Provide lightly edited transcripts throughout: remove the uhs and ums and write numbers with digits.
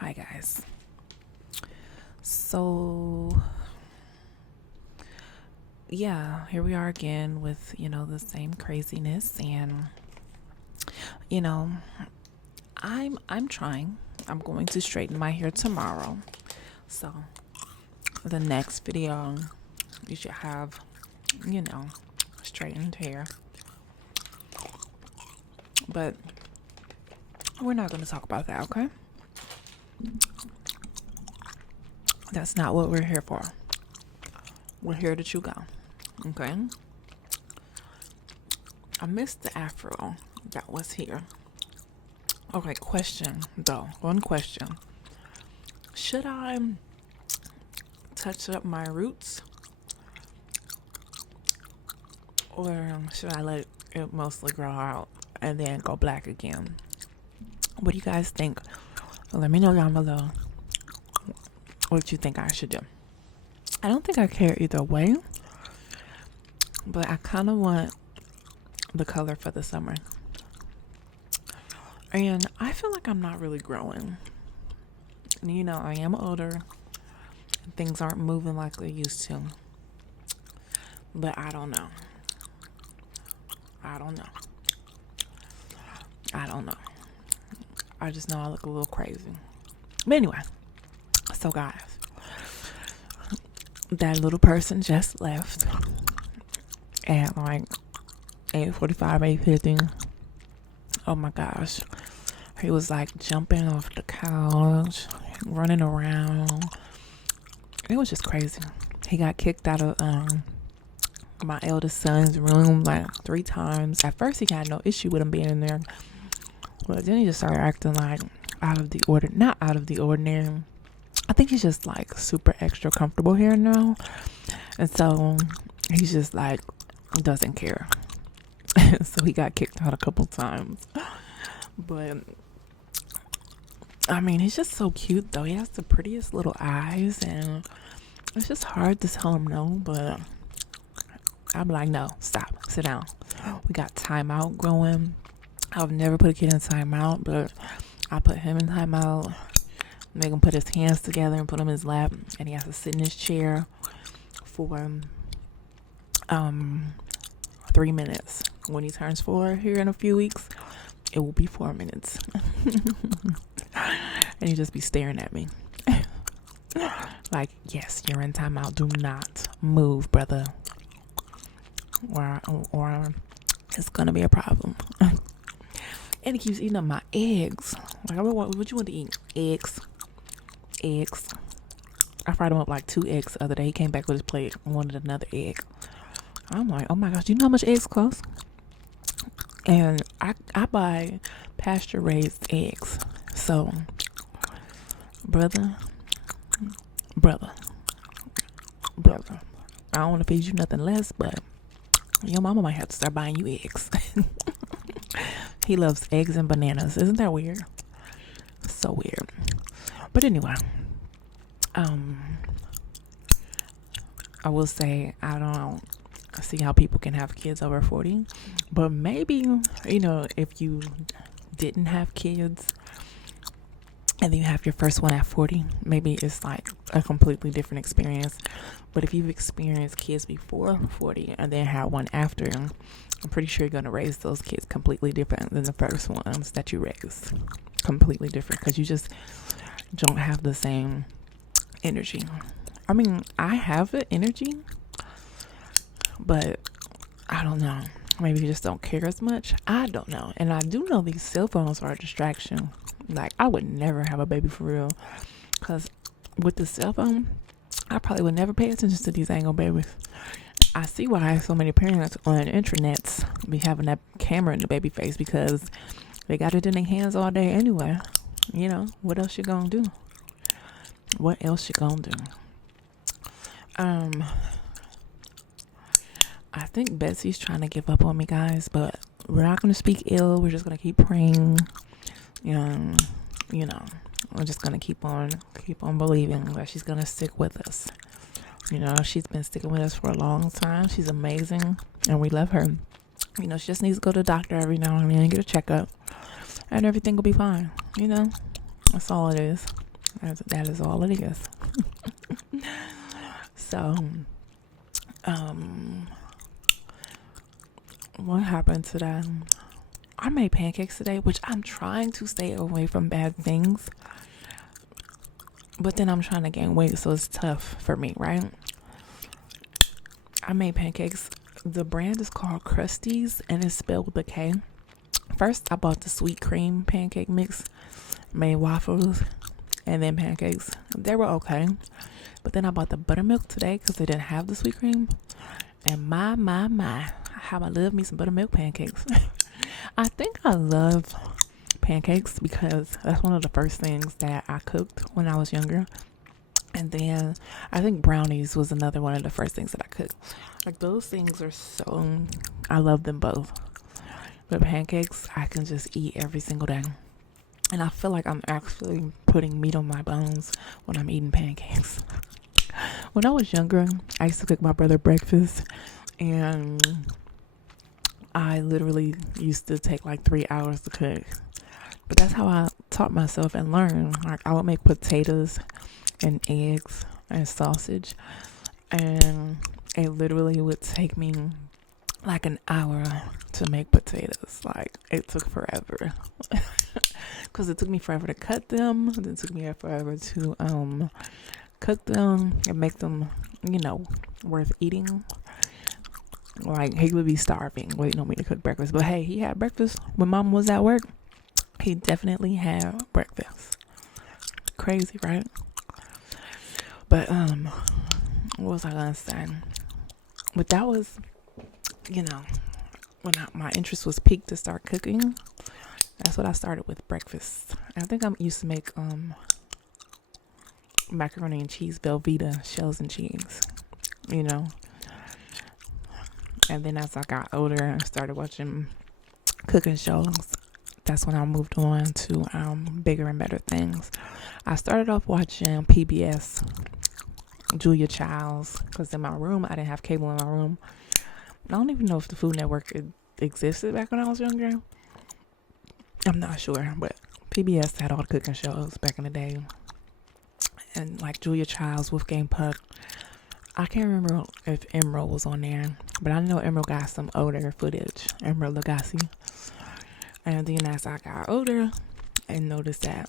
Hi guys. So yeah, here we are again with, the same craziness and you know, I'm trying. I'm going to straighten my hair tomorrow. So the next video you should have, straightened hair. But we're not going to talk about that, okay? That's not what we're here for. We're here to chew gum. Okay? I missed the afro that was here. Okay, question though. One question. Should I touch up my roots or should I let it mostly grow out and then go black again? What do you guys think? Let me know down below what you think I should do. I don't think I care either way, but I kind of want the color for the summer. And I feel like I'm not really growing. I am older. Things aren't moving like they used to. But I don't know. I just know I look a little crazy. But anyway, so guys, that little person just left at like 8:45, 8:50. Oh my gosh. He was like jumping off the couch, running around. It was just crazy. He got kicked out of my eldest son's room like 3 times. At first he had no issue with him being in there. But then he just started acting like not out of the ordinary. I think he's just like super extra comfortable here now. And so he's just like doesn't care. So he got kicked out a couple times. But I mean, he's just so cute though. He has the prettiest little eyes and it's just hard to tell him no, but I'm like, no, stop, sit down. We got timeout going. I've never put a kid in timeout, but I put him in timeout. Make him put his hands together and put him in his lap, and he has to sit in his chair for 3 minutes. When he turns 4 here in a few weeks, it will be 4 minutes. And he just be staring at me. Like, yes, you're in timeout. Do not move, brother. Or it's gonna be a problem. And he keeps eating up my eggs. Like, what you want to eat? Eggs. I fried him up like 2 eggs the other day. He came back with his plate and wanted another egg. I'm like, oh my gosh, do you know how much eggs cost? And I buy pasture raised eggs. So, brother, I don't want to feed you nothing less, but your mama might have to start buying you eggs. He loves eggs and bananas. Isn't that weird? So weird. But anyway, I will say I don't see how people can have kids over 40, but maybe, if you didn't have kids and then you have your first one at 40, maybe it's like a completely different experience. But if you've experienced kids before 40 and then had one after, I'm pretty sure you're going to raise those kids completely different than the first ones that you raised. Completely different, because you just don't have the same energy. I mean, I have the energy, but I don't know. Maybe you just don't care as much. I don't know. And I do know these cell phones are a distraction. Like, I would never have a baby for real, because with the cell phone, I probably would never pay attention to these angle babies. I see why so many parents on intranets be having that camera in the baby face, because they got it in their hands all day anyway. What else you gonna do? I think Betsy's trying to give up on me, guys, but we're not going to speak ill. We're just going to keep praying. We're just going to keep on believing that she's going to stick with us. She's been sticking with us for a long time. She's amazing, and we love her. She just needs to go to the doctor every now and then and get a checkup, and everything will be fine. That's all it is. That is all it is. So, what happened today? I made pancakes today, which I'm trying to stay away from bad things. But then I'm trying to gain weight, so it's tough for me, right? I made pancakes. The brand is called Krusteaz, and it's spelled with a K. First, I bought the sweet cream pancake mix, made waffles, and then pancakes. They were okay. But then I bought the buttermilk today because they didn't have the sweet cream. And my, how I love me some buttermilk pancakes. I think I love pancakes because that's one of the first things that I cooked when I was younger. And then I think brownies was another one of the first things that I cooked. Like, those things are so, I love them both. But pancakes, I can just eat every single day. And I feel like I'm actually putting meat on my bones when I'm eating pancakes. When I was younger, I used to cook my brother breakfast, and I literally used to take like 3 hours to cook. But that's how I taught myself and learned. Like, I would make potatoes and eggs and sausage, and it literally would take me like an hour to make potatoes. Like, it took forever because it took me forever to cut them. It took me forever to cook them and make them, worth eating. Like, he would be starving waiting on me to cook breakfast, but hey, he had breakfast when mom was at work. He definitely had breakfast. Crazy, right? But what was I gonna say? But that was, when my interest was peaked to start cooking. That's what I started with, breakfast. I think I used to make macaroni and cheese, Velveeta shells and cheese, And then as I got older and started watching cooking shows, that's when I moved on to bigger and better things. I started off watching PBS, Julia Childs, because in my room, I didn't have cable in my room. I don't even know if the Food Network existed back when I was younger. I'm not sure, but PBS had all the cooking shows back in the day. And like Julia Childs, Wolfgang Puck. I can't remember if Emerald was on there, but I know Emerald got some older footage, Emerald Lagasse. And then as I got older and noticed that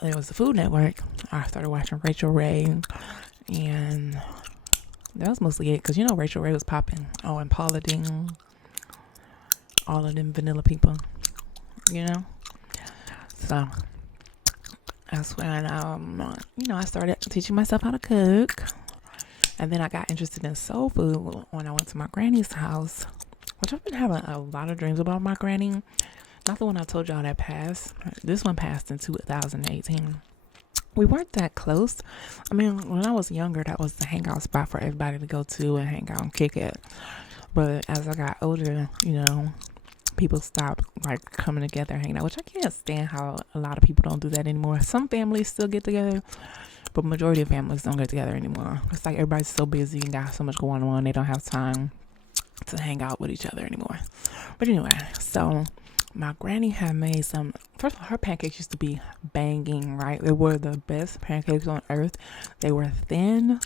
there was the Food Network, I started watching Rachel Ray, and that was mostly it, because Rachel Ray was popping. Oh, and Paula Deen, all of them vanilla people, So that's when I started teaching myself how to cook. And then I got interested in soul food when I went to my granny's house, which I've been having a lot of dreams about my granny. Not the one I told y'all that passed. This one passed in 2018. We weren't that close. I mean, when I was younger, that was the hangout spot for everybody to go to and hang out and kick it. But as I got older, people stopped like coming together and hanging out, which I can't stand how a lot of people don't do that anymore. Some families still get together, but majority of families don't get together anymore. It's like everybody's so busy and got so much going on, they don't have time to hang out with each other anymore. But anyway, so my granny had made some. First of all, her pancakes used to be banging, right? They were the best pancakes on earth. They were thin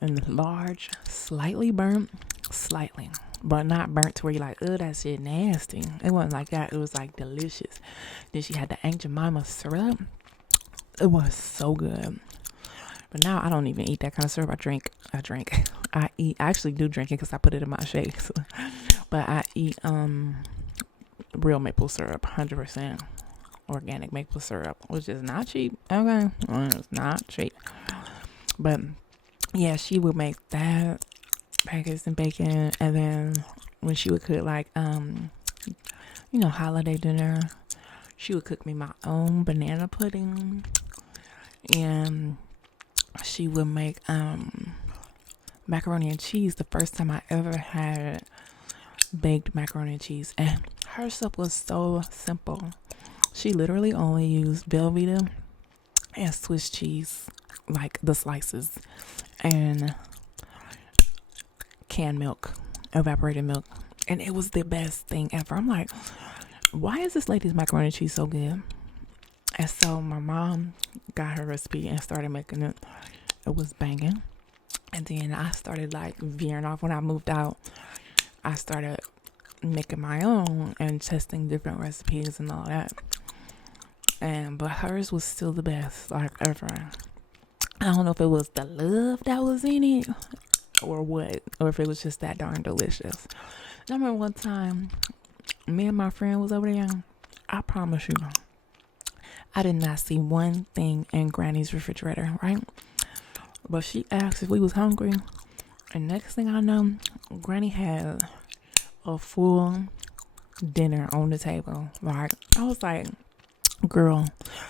and large, slightly burnt, but not burnt to where you're like, oh, that shit nasty. It wasn't like that. It was like delicious. Then she had the Aunt Jemima syrup. It was so good. But now I don't even eat that kind of syrup. I actually do drink it because I put it in my shakes. But I eat real maple syrup, 100% organic maple syrup, which is not cheap. Okay, it's not cheap. But yeah, she would make that, pancakes and bacon, and then when she would cook like holiday dinner, she would cook me my own banana pudding, and she would make macaroni and cheese. The first time I ever had baked macaroni and cheese, and her stuff was so simple. She literally only used Velveeta and Swiss cheese, like the slices, and canned milk, evaporated milk, and it was the best thing ever. I'm like, why is this lady's macaroni and cheese so good? And so my mom got her recipe and started making it. It was banging. And then I started like veering off. When I moved out, I started making my own and testing different recipes and all that. But hers was still the best, like ever. I don't know if it was the love that was in it or what, or if it was just that darn delicious. I remember one time, me and my friend was over there. I promise you, I did not see one thing in Granny's refrigerator, right? But she asked if we was hungry. And next thing I know, Granny had a full dinner on the table. Like, I was like, girl,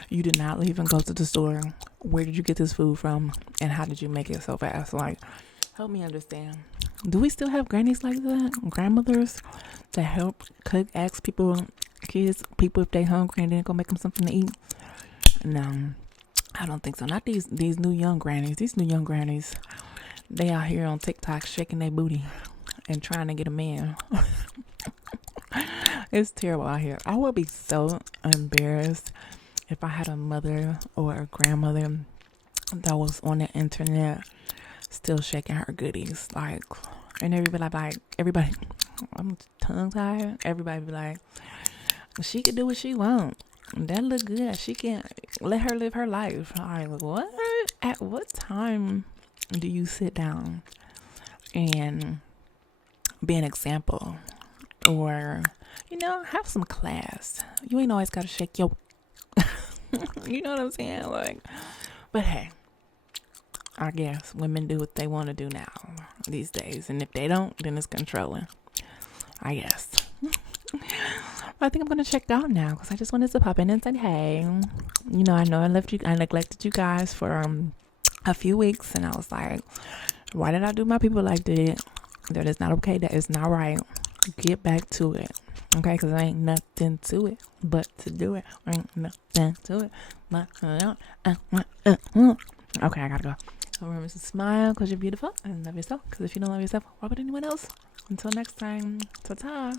you did not leave and go to the store. Where did you get this food from? And how did you make it so fast? Like, help me understand. Do we still have grannies like that? Grandmothers to help cook, ask people, kids, people if they hungry and then go make them something to eat? No, I don't think so. Not these new young grannies. These new young grannies, they out here on TikTok shaking their booty and trying to get a man. It's terrible out here. I would be so embarrassed if I had a mother or a grandmother that was on the internet still shaking her goodies. Like, and everybody, I'm tongue tied. Everybody be like, she can do what she want. That look good. She can let her live her life. Like, what? At what time do you sit down and be an example? Or, have some class. You ain't always got to shake your... You know what I'm saying? Like, but hey, I guess women do what they want to do now these days. And if they don't, then it's controlling. I guess. I think I'm going to check out now because I just wanted to pop in and say, hey, I know I neglected you guys for a few weeks. And I was like, why did I do my people like that? That is not okay. That is not right. Get back to it. Okay, because there ain't nothing to it but to do it. Ain't nothing to it but okay, I gotta go. So remember to smile because you're beautiful and love yourself. Because if you don't love yourself, why would anyone else? Until next time, ta-ta.